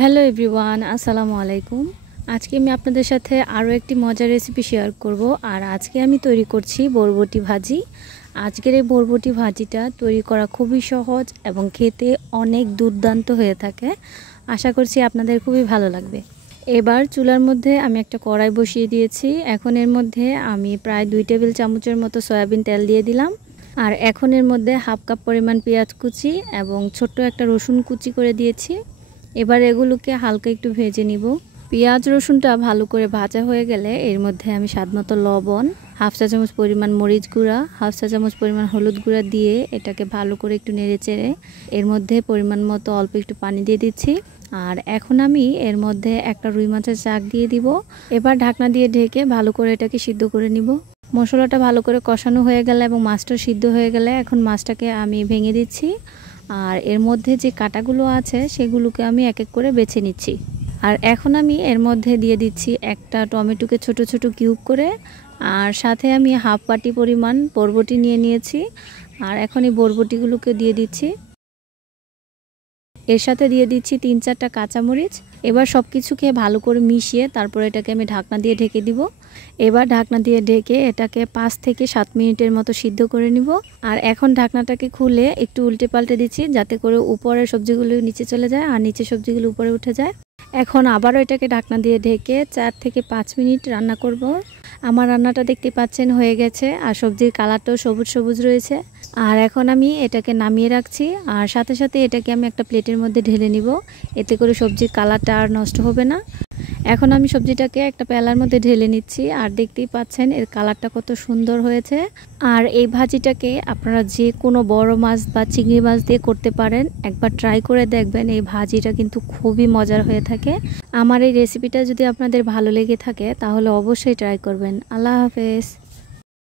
Hello everyone, আসসালামু আলাইকুম। আজকে আমি আপনাদের সাথে আরও একটি মজার রেসিপি শেয়ার করব। আর আজকে আমি তৈরি করছি বরবটি ভাজি। আজকের এই বরবটি ভাজিটা তৈরি করা খুবই সহজ এবং খেতে অনেক দুর্দান্ত হয়ে থাকে। আশা করছি আপনাদের খুবই ভালো লাগবে। এবার চুলার মধ্যে আমি একটা কড়াই বসিয়ে দিয়েছি। এখন এর মধ্যে আমি প্রায় 2 টেবিল চামচের মতো সয়াবিন তেল দিয়ে দিলাম। আর এখন এর মধ্যে হাফ কাপ পরিমাণ পেঁয়াজ কুচি এবং ছোট্ট একটা রসুন কুচি করে দিয়েছি। এবার এগুলোকে হালকা একটু ভেজে নিব। পেঁয়াজ রসুনটা ভালো করে ভাজা হয়ে গেলে এর মধ্যে আমি স্বাদমতো লবণ, হাফ চা চামচ পরিমাণ মরিচ গুঁড়া, হাফ চা চামচ পরিমাণ হলুদ গুঁড়া দিয়ে এটাকে ভালো করে একটু নেড়ে চেড়ে এর মধ্যে পরিমাণ মতো অল্প একটু পানি দিয়ে দিচ্ছি। আর এখন আমি এর মধ্যে একটা রুই মাছের চাক দিয়ে দিব। এবার ঢাকনা দিয়ে ঢেকে ভালো করে এটাকে সিদ্ধ করে নিব। মশলাটা ভালো করে কষানো হয়ে গেলে এবং মাছটা সিদ্ধ হয়ে গেলে এখন মাছটাকে আমি ভেঙে দিচ্ছি। আর এর মধ্যে যে কাঁটাগুলো আছে সেগুলোকে আমি এক এক করে বেছে নিচ্ছি। আর এখন আমি এর মধ্যে দিয়ে দিচ্ছি একটা টমেটোকে ছোট ছোট কিউব করে। আর সাথে আমি হাফ বাটি পরিমাণ বরবটি নিয়ে নিয়েছি। আর এখন এই বরবটিগুলোকে দিয়ে দিচ্ছি। এর সাথে দিয়ে দিচ্ছি 3-4টা কাঁচামরিচ। এবার সব কিছুকে ভালো করে মিশিয়ে তারপর এটাকে আমি ঢাকনা দিয়ে ঢেকে দিব। এবার ঢাকনা দিয়ে ঢেকে এটাকে 5 থেকে 7 মিনিটের মতো সিদ্ধ করে নিব। আর এখন ঢাকনাটাকে খুলে একটু উল্টে পাল্টে দিচ্ছি যাতে করে উপরের সবজিগুলো নিচে চলে যায় আর নিচের সবজিগুলো উপরে উঠে যায়। এখন আবারও এটাকে ঢাকনা দিয়ে ঢেকে 4 থেকে 5 মিনিট রান্না করব। আমার রান্নাটা দেখতে পাচ্ছেন হয়ে গেছে আর সবজির কালারটাও সবুজ সবুজ রয়েছে। আর এখন আমি এটাকে নামিয়ে রাখছি। আর সাথে সাথে এটাকে আমি একটা প্লেটের মধ্যে ঢেলে নিব, এতে করে সবজির কালারটা আর নষ্ট হবে না। এখন আমি সবজিটাকে একটা প্যালার মধ্যে ঢেলে নিচ্ছি। আর দেখতেই পাচ্ছেন এর কালারটা কত সুন্দর হয়েছে। আর এই ভাজিটাকে আপনারা যে কোনো বড় মাছ বা চিংড়ি মাছ দিয়ে করতে পারেন। একবার ট্রাই করে দেখবেন, এই ভাজিটা কিন্তু খুবই মজার হয়ে থাকে। আমার এই রেসিপিটা যদি আপনাদের ভালো লেগে থাকে তাহলে অবশ্যই ট্রাই করবেন। আল্লাহ হাফেজ।